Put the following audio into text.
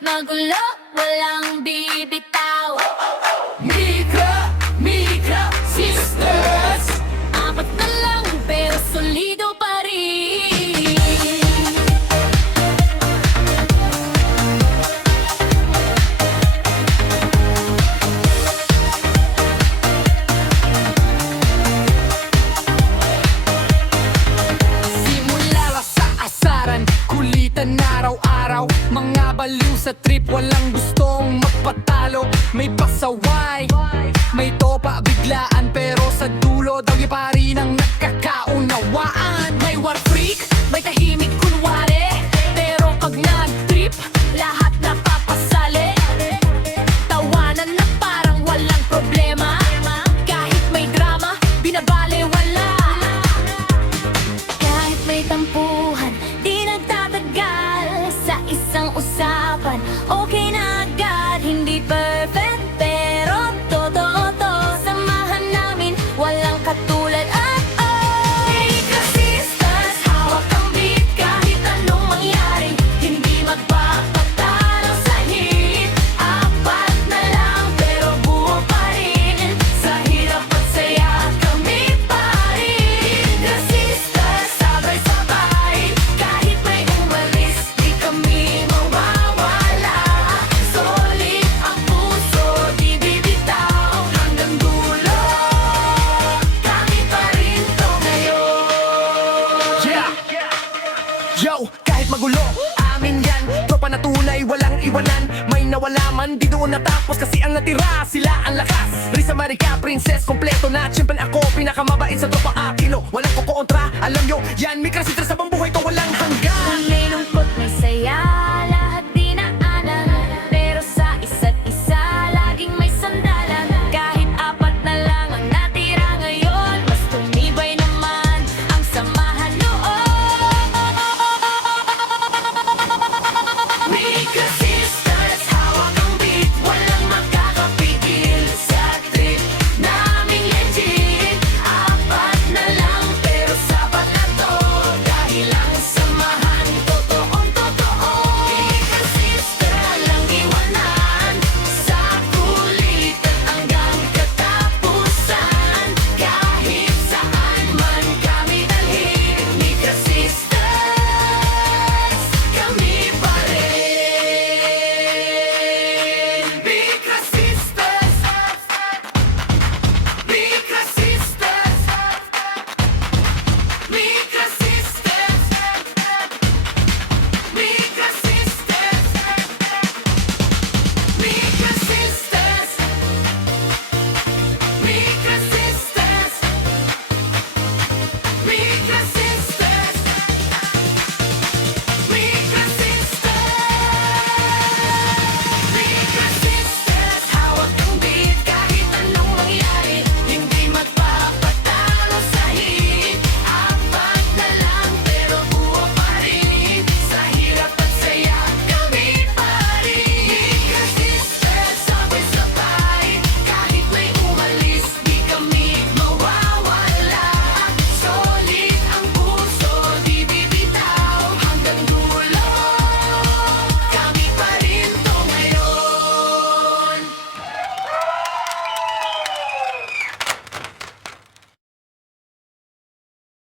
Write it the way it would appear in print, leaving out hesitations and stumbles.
magulo, walang bibitaw. Mika Sisters. Apat na lang pero solido pa rin. Simula sa asaran, kulitan araw-araw. Mga baliw sa trip, walang gustong magpatalo. May pasaway, may topa biglaan, pero sa dulo daw pa rin ang nagkakaunawaan. May war freak, may tahimik kunwari, pero pag nag-trip, lahat napapasali. Tawanan na parang walang problema, kahit may drama, binabale wala. Kahit may tampuhan, di nagtatagal. Sa isang usapan, okay na agad. Hindi perfect, pero totoo to. Samahan namin, walang katulad at Mika Sisters, hawak ang beat kahit anong mangyari. Hindi magpapatalo sa hit. Apat na lang pero buo pa rin. Sa hirap at saya kami pa rin. Mika Sisters, sabay-sabay. Kahit may umalis, di kami mawawala. Solid ang puso, di bibitaw. Hanggang dulo, kami pa rin to ngayon. Yeah! Yo, kahit magulo, amin yan. Tropa na tunay, walang iwanan. May nawala man, di doon natapos. Kasi ang natira, sila ang lakas. Risa Marica, princess, kompleto na. Siyempre ako, pinakamabait sa tropa akilo. Walang kukontra, alam nyo, yan. Mika Sisters sa buhay to.